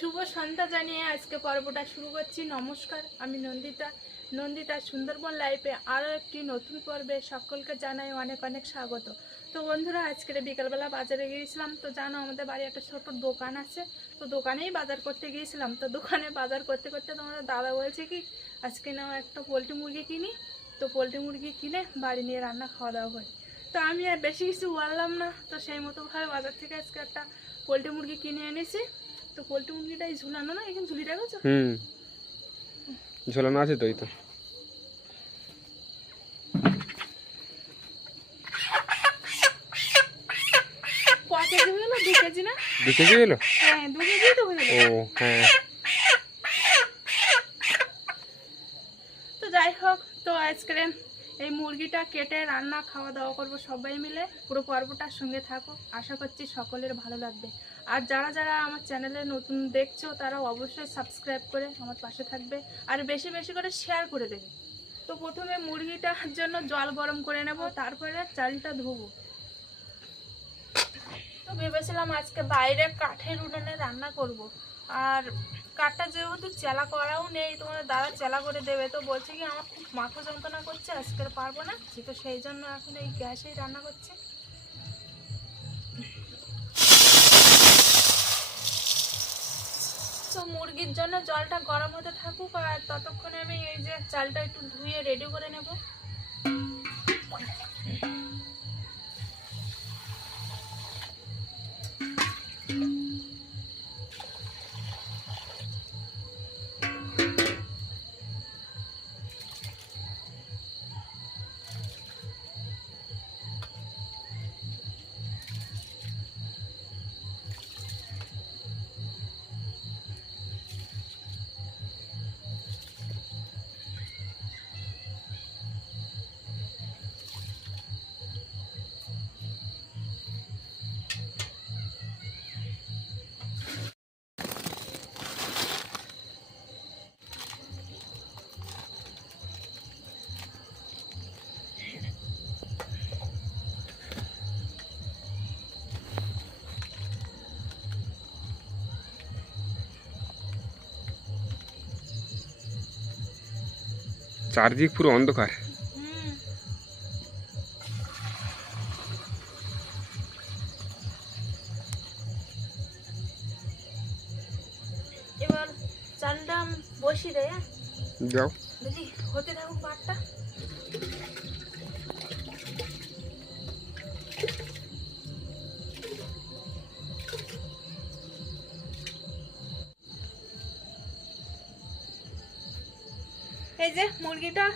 শুভ সন্ধ্যা জানিয়ে আজকে পর্বটা শুরু করছি। নমস্কার, আমি নন্দিতা। নন্দিতা, সুন্দরবন লাইফে আরও একটি নতুন পর্বে সকলকে জানাই অনেক অনেক স্বাগত। তো বন্ধুরা, আজকের বিকালবেলা বাজারে গিয়েছিলাম। তো জানো, আমাদের বাড়ি একটা ছোট দোকান আছে। তো দোকানেই বাজার করতে গিয়েছিলাম। তো দোকানে বাজার করতে করতে তোমাদের দাদা বলছে কি, আজকে না একটা পোলট্রি মুরগি কিনি। তো পোলট্রি মুরগি কিনে বাড়ি নিয়ে রান্না খাওয়া দাওয়া করি। তো আমি আর বেশি কিছু বললাম না। তো সেই মতো ভাবে বাজার থেকে আজকে একটা পোলট্রি মুরগি কিনে এনেছি। তো পোলট্রি মুরগিটাই ঝুলানো না? এখানে ঝুলি রেখেছো? হুম। ঝোলানো আছে তো এই তো। ক কেজি হলো দু কেজি না? দু কেজি এলো হ্যাঁ ও হ্যাঁ। তো যাই হোক তো আজকে এই মুরগিটা কেটে রান্না খাওয়া দাওয়া করব সবাই মিলে। পুরো পর্বটার সঙ্গে থাকো। আশা করছি সকলের ভালো লাগবে। আর যারা যারা আমার চ্যানেলে নতুন দেখছ, তারা অবশ্যই সাবস্ক্রাইব করে আমার পাশে থাকবে। আর বেশি বেশি করে শেয়ার করে দেবে। তো প্রথমে মুরগিটার জন্য জল গরম করে নেব, তারপরে চালটা ধোবো। তো ভেবেছিলাম আজকে বাইরে কাঠের উনুনে রান্না করব। আর কাঠটা যেহেতু চেলা করাও নেই তোমার দাদা চেলা করে দেবে। তো বলছে কি, আমার খুব মাথা যন্ত্রণা করছে আজকে পারব না। তো সেই জন্য এখন এই গ্যাসেই রান্না করছে। তো মুরগির জন্য জলটা গরম হতে থাকুক আর ততক্ষণে আমি এই যে চালটা একটু ধুয়ে রেডি করে নেব। চারদিক পুরো অন্ধকার। এই যে মুরগিটা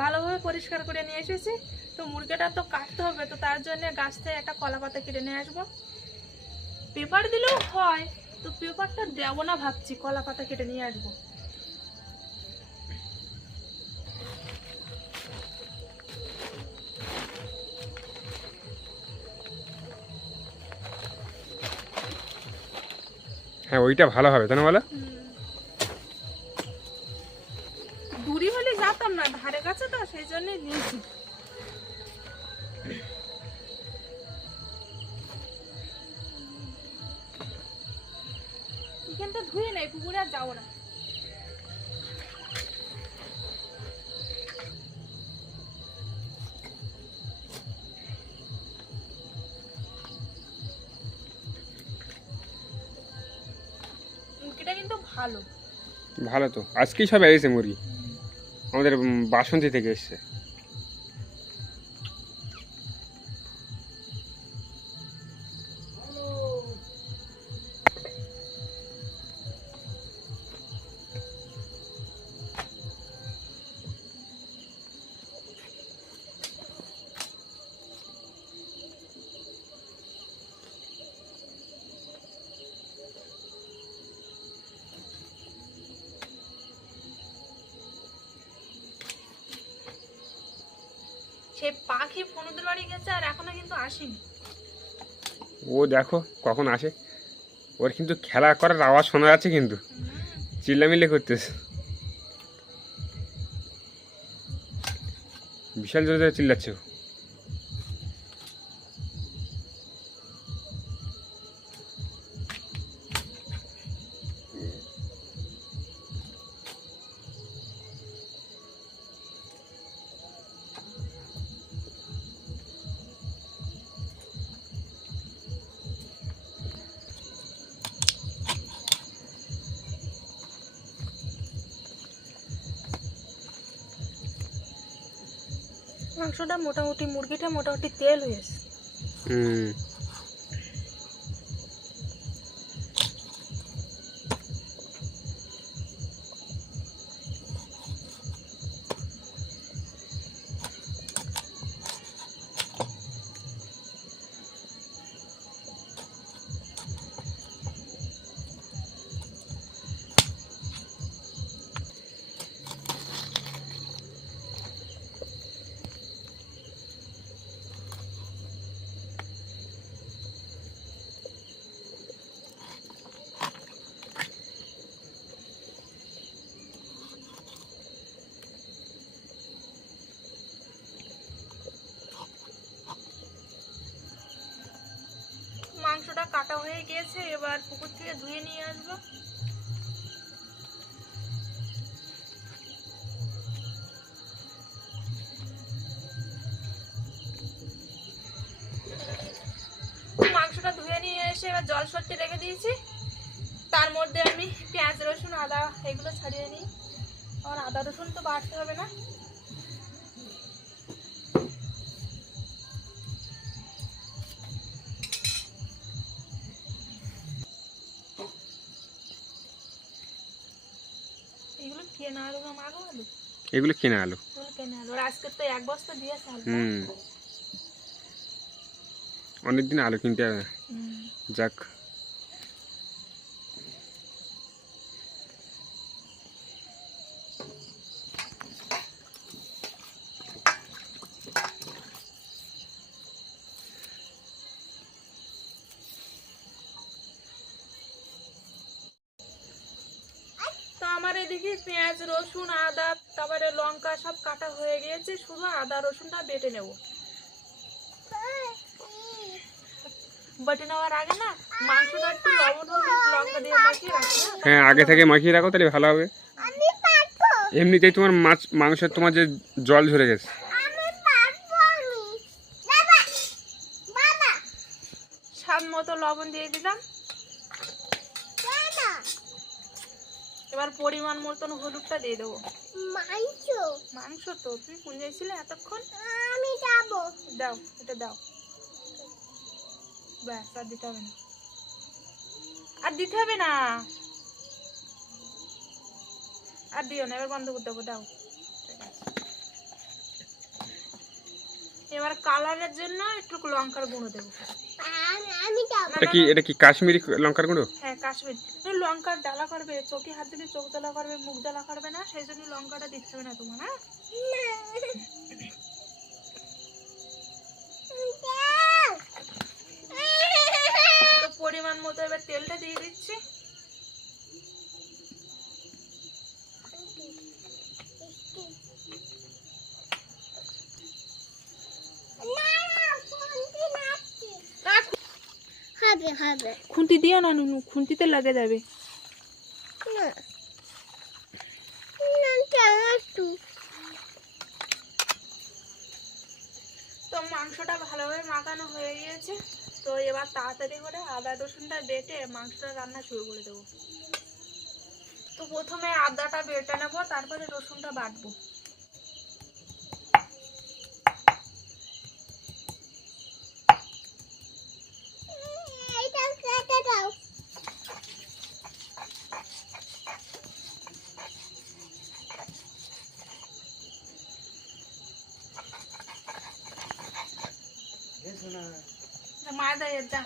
ভালোভাবে পরিষ্কার করে নিয়ে এসেছি। তো মুরগিটা তো কাটতে হবে তো তার জন্য গাছ থেকে একটা কলা পাতা কেটে নিয়ে আসব। পেপার দিলেও হয় তো পেপারটা দেবো না ভাবছি কলা পাতা কেটে নিয়ে আসব। হ্যাঁ ওইটা ভালো হবে তাই না বলো? ধারে কাছে তো, সেই জন্যই নিয়েছি। এখানটা ধুয়ে নেই, পুকুরে আর যাব না। ভালো। ভালো তো। আজকেই সব এসেছে মুরগি। আমাদের বাসন্তী থেকে এসছে। আসেনি। ও দেখো কখন আসে। ওর কিন্তু খেলা করার আওয়াজ শোনা যাচ্ছে কিন্তু। চিল্লামিল্লি করতেছে। বিশাল জোরে জোরে চিল্লাচ্ছে মাংসটা মোটামুটি মুরগিটা মোটামুটি তেল হয়েছে হুম। কাটা হয়ে গিয়েছে এবার পুকুর থেকে ধুয়ে নিয়ে আসব। মাংসটা ধুয়ে নিয়ে এসে এবার জল সরতে রেখে দিয়েছি। তার মধ্যে আমি পেঁয়াজ, রসুন, আদা, এগুলো ছাড়িয়ে নিই। আর আদা, রসুন তো বাড়তে হবে না। এগুলো কিনে আলু। হুম। অনেকদিন আলু কিনতে। যাক তো আমার এদিকে পেঁয়াজ রসুন আদা তারপরে লঙ্কা সব কাটা হয়ে গিয়েছে শুধু আদা রসুনটা বেটে নেব। বেটে নেওয়ার আগে না মাংসটা একটু লবণ হলুদ লঙ্কা দিয়ে মাখিয়ে রাখি না হ্যাঁ আগে থেকে মাখিয়ে রাখো তাহলে ভালো হবে। এমনিতেই তোমার মাছ মাংস তোমার যে জল ঝরে গেছে। আমি পারব আমি। বাবা বাবা। স্বাদ মতো লবণ দিয়ে দিলাম বাবা এবার পরিমাণ মতন হলুদটা দিয়ে দেবো। মাংস? মাংস তো তুমি কোন যাইছিলে এতক্ষণ? আমি যাব। দাও এটা দাও। ব্যাস আর দিতে হবে না। আর দিতে হবে না। আর দিও না এবার বন্ধ করে দেবো দাও ঠিক আছে। এবার কালারের জন্য একটু লঙ্কার গুঁড়ো দেবো। এটা কি এটা কি কাশ্মীরি লঙ্কার গুঁড়ো? হ্যাঁ কাশ্মীর। লঙ্কার জ্বালা করবে চোখে হাত দিলে চোখ জ্বালা করবে মুখ জ্বালা করবে না সেই জন্য লঙ্কাটা দিতে হবে না তোমার হ্যাঁ? পরিমাণ মতো এবার তেলটা দিয়ে দিচ্ছি। হবে হবে। খুন্তি দিও না নুনু খুন্তিতে লাগে যাবে। না। তো মাংসটা ভালোভাবে মাখানো হয়ে গিয়েছে। তো এবার তাড়াতাড়ি করে আদা রসুনটা বেটে মাংসটা রান্না শুরু করে দেবো। তো প্রথমে আদাটা বেটে নেব তারপরে রসুনটা বাটবো এইটা কেটে দাও মায়ের এর যা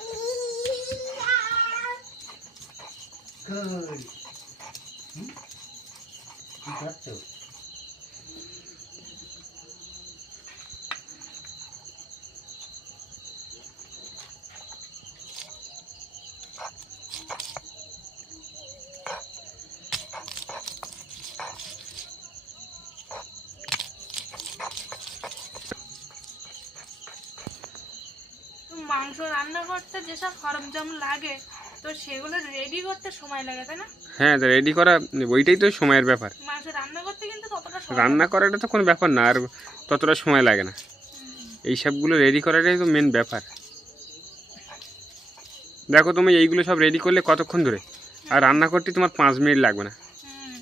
মাংস রান্না করতে যেসব সরঞ্জাম লাগে তো সেগুলো রেডি করতে সময় লাগে তাই না? হ্যাঁ রেডি করা ওইটাই তো সময়ের ব্যাপার। মাংস রান্না করতে কিন্তু ততটা সময় রান্না করাটা তো কোনো ব্যাপার না আর ততটা সময় লাগে না। এই সবগুলো রেডি করাটাই তো মেন ব্যাপার। দেখো তুমি এইগুলো সব রেডি করলে কতক্ষণ ধরে? আর রান্না করতে তোমার পাঁচ মিনিট লাগবে না হুম।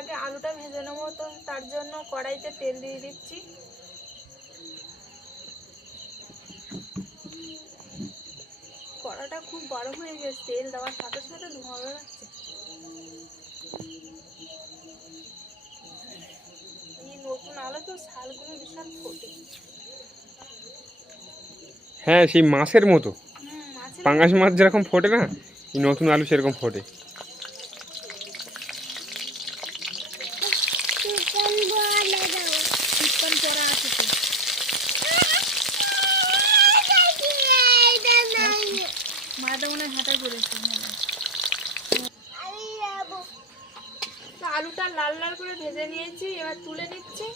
আগে আলুটা ভেজে নেব তো তার জন্য কড়াইতে তেল দিয়ে দিচ্ছি। কড়াটা খুব গরম হয়ে গেছে তেল দেওয়ার সাথে সাথে ধোঁয়া বেরোচ্ছে। নতুন আলু তো শালগুলো বিশাল ফোটে। হ্যাঁ সেই মাছের মতো। পাঙ্গাস মাছ যেরকম ফোটে না এই নতুন আলু সেরকম ফোটে চিকেন বলে দাও চিকন চড়া আছে তো এইটা নাই মাটা মনে হয় হাঁটা করেছে আমি যাব তো আলুটা লাল লাল করে ভেজে নিয়েছি এবার তুলে নিচ্ছি।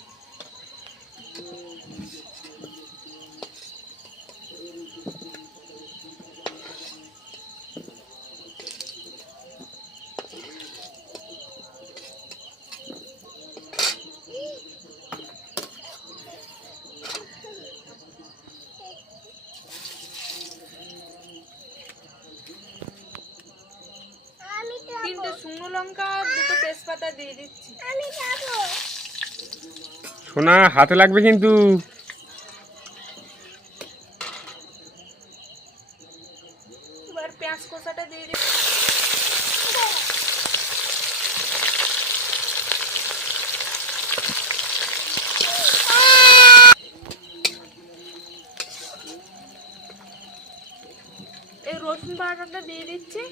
তিনটে শুকনো লঙ্কা দুটো তেজপাতা দিয়ে দিচ্ছি। আমি যাব সোনা হাতে লাগবে কিন্তু। পেঁয়াজ কষাটা দিয়ে এই রসুন বাটাটা দিয়ে দিচ্ছি।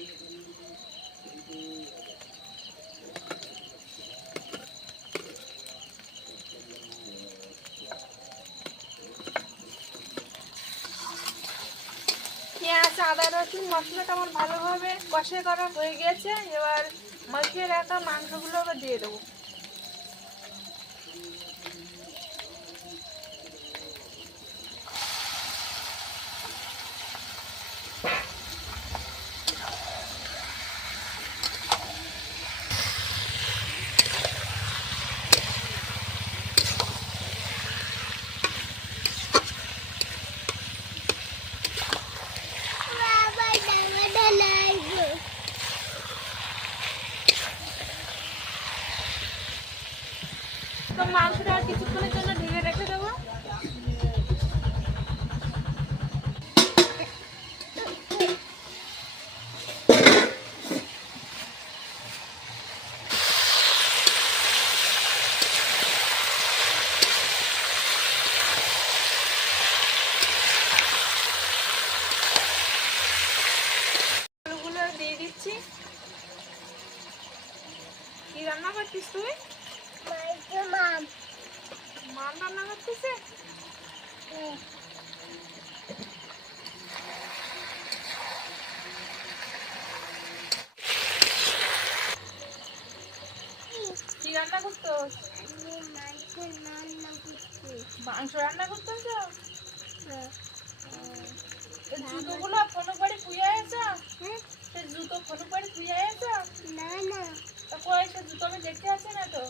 রসুন মশলাটা আমার ভালোভাবে কষে করা হয়ে গেছে। এবার মাখিয়ে রাখা মাংসগুলো দিয়ে দেবো বাবা দামা ঢালাইবো তো মাংসটা আর কিছুক্ষণের জন্য ঢেকে রেখে দেবো আলুগুলো দিয়ে দিচ্ছি কি রান্না করছিস তুই মাইকে মাম মান রান্না করতেছে কি রান্না করতো আমি মাইকে রান্না করছি মাংস রান্না করতেছ হ্যাঁ এই জুতোগুলো ফোনে করে শুয়ে আছো সেই জুতো ফোনে করে শুয়ে আছো না না। তা কই সে জুতো আমি দেখতে আসছে না তো।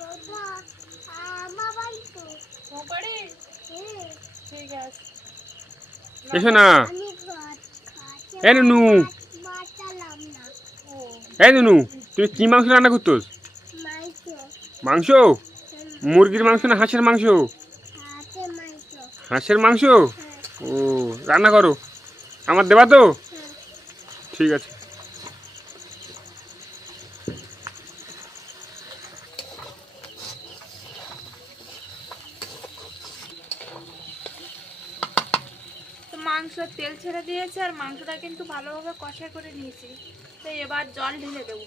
বাবা আমার বাড়ি তো। তোমার বাড়ি? হ্যাঁ। ঠিক আছে। এসো না। খাচ্ছি এ নুনু। এই নুনু তুমি কি মাংস রান্না করতোস মাংস। মুরগির মাংস না হাঁসের মাংস। হাঁসের মাংস? হ্যাঁ। ও রান্না করো। আমার দেবা তো? ঠিক আছে। তেল ছেড়ে দিয়েছে আর মাংসটা কিন্তু ভালোভাবে কষা করে নিয়েছি। তো এবার জল ঢেলে দেবো।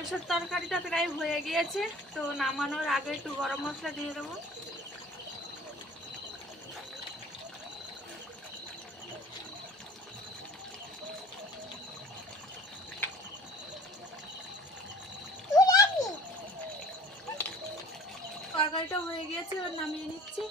মাংসের তরকারিটা প্রায় হয়ে গিয়েছে, তো নামানোর আগে একটু গরম মশলা দিয়ে দেবো। তরকারিটা হয়ে গিয়েছে, এবার নামিয়ে নিচ্ছি।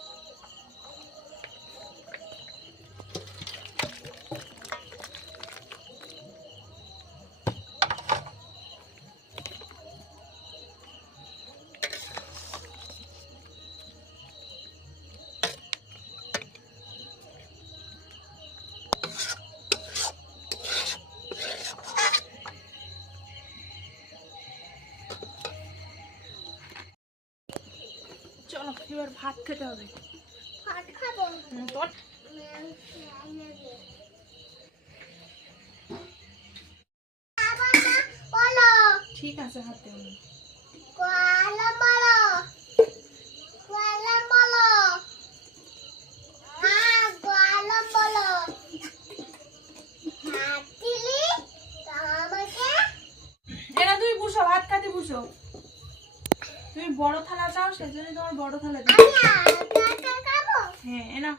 এবার ভাত খেতে হবে ভাত খাব ঠিক আছে হাত দেবো হ্যাঁ এরা তুমি বুঝো ভাত খাতে বুঝো তুমি বড় থালা চাও সেজন্য তোমার বড় থালা দিই। হ্যাঁ এনা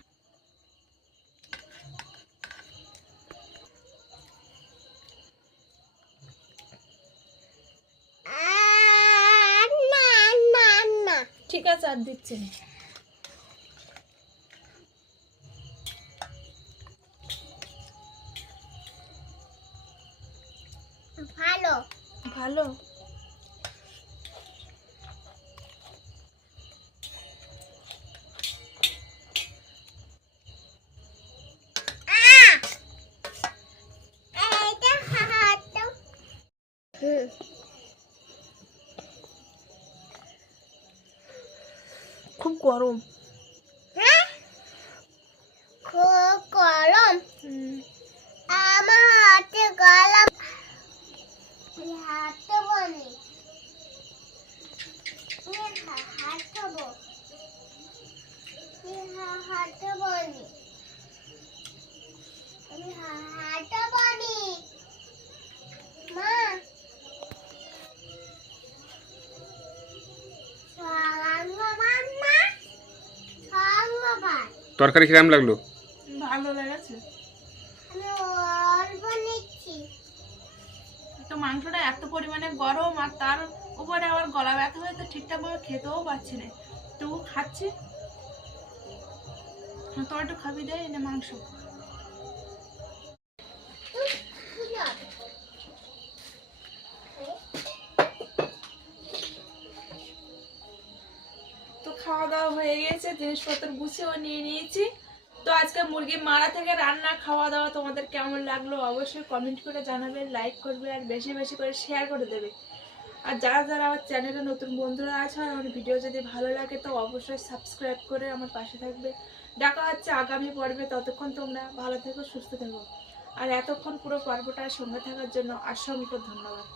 ঠিক আছে আর দিচ্ছি না। গরম। হ্যাঁ? বলি হাতে বল। হাতে বলি হাতে বলি মা সালাম সালাম তরকারি কিরাম লাগল? ভালো লেগেছে। আমি অল্প নিচ্ছি। তো মাংসটা এত পরিমাণে গরম আর তার উপরে আবার গলা ব্যথা হয়ে তো ঠিকঠাকভাবে খেতেও পাচ্ছি না। তবু খাচ্ছি। হ্যাঁ, তোর একটু খাবি দে এনে মাংস। জিনিসপত্র গুছিয়েও নিয়ে নিয়েছি। তো আজকে মুরগি মারা থেকে রান্না খাওয়া দাওয়া তোমাদের কেমন লাগল অবশ্যই কমেন্ট করে জানাবে লাইক করবে আর বেশি বেশি করে শেয়ার করে দেবে। আর যারা যারা আমার চ্যানেলে নতুন বন্ধুরা আছে আর আমার ভিডিও যদি ভালো লাগে তো অবশ্যই সাবস্ক্রাইব করে আমার পাশে থাকবে। দেখা হচ্ছে আগামী পর্বে, ততক্ষণ তোমরা ভালো থেকো, সুস্থ থেকো। আর এতক্ষণ পুরো পর্বটার সঙ্গে থাকার জন্য অসংখ্য ধন্যবাদ।